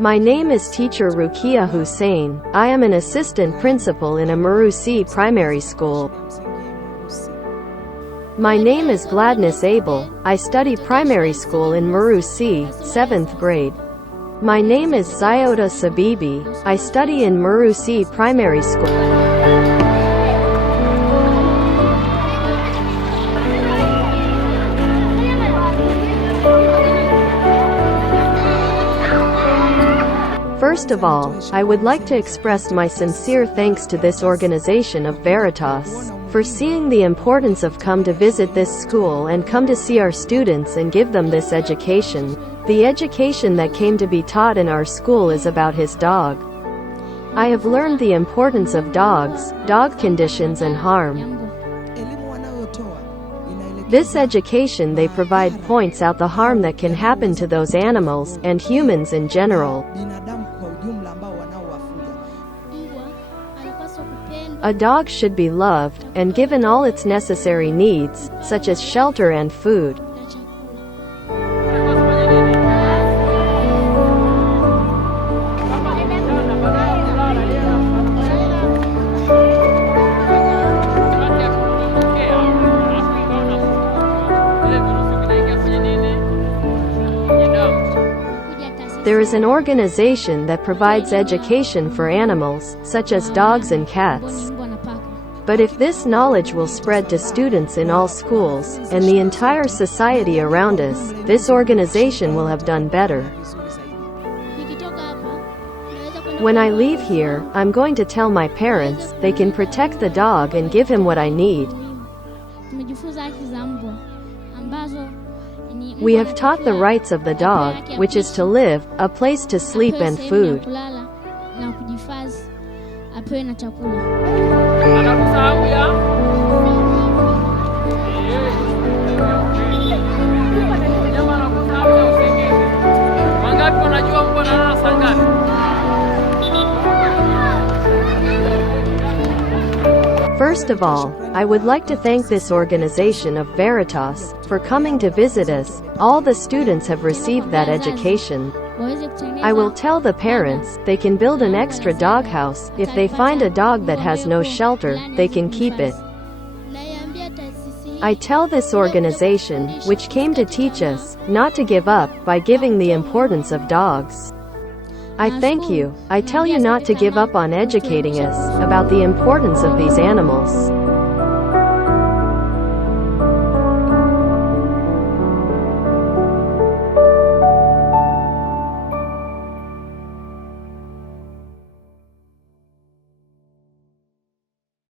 My name is Teacher Rukia Hussein. I am an assistant principal in a Marusi primary school. My name is Gladness Abel. I study primary school in Marusi, 7th grade. My name is Zyota Sabibi. I study in Marusi primary school. First of all, I would like to express my sincere thanks to this organization of Veritas for seeing the importance of come to visit this school and come to see our students and give them this education. The education that came to be taught in our school is about his dog. I have learned the importance of dogs, dog conditions and harm. This education they provide points out the harm that can happen to those animals and humans in general. A dog should be loved and given all its necessary needs, such as shelter and food. There is an organization that provides education for animals, such as dogs and cats. But if this knowledge will spread to students in all schools, and the entire society around us, this organization will have done better. When I leave here, I'm going to tell my parents, they can protect the dog and give him what I need. We have taught the rights of the dog, which is to live, a place to sleep and food. First of all, I would like to thank this organization of Veritas for coming to visit us. All the students have received that education. I will tell the parents, they can build an extra doghouse. If they find a dog that has no shelter, they can keep it. I tell this organization, which came to teach us, not to give up, by giving the importance of dogs. I thank you. I tell you not to give up on educating us about the importance of these animals.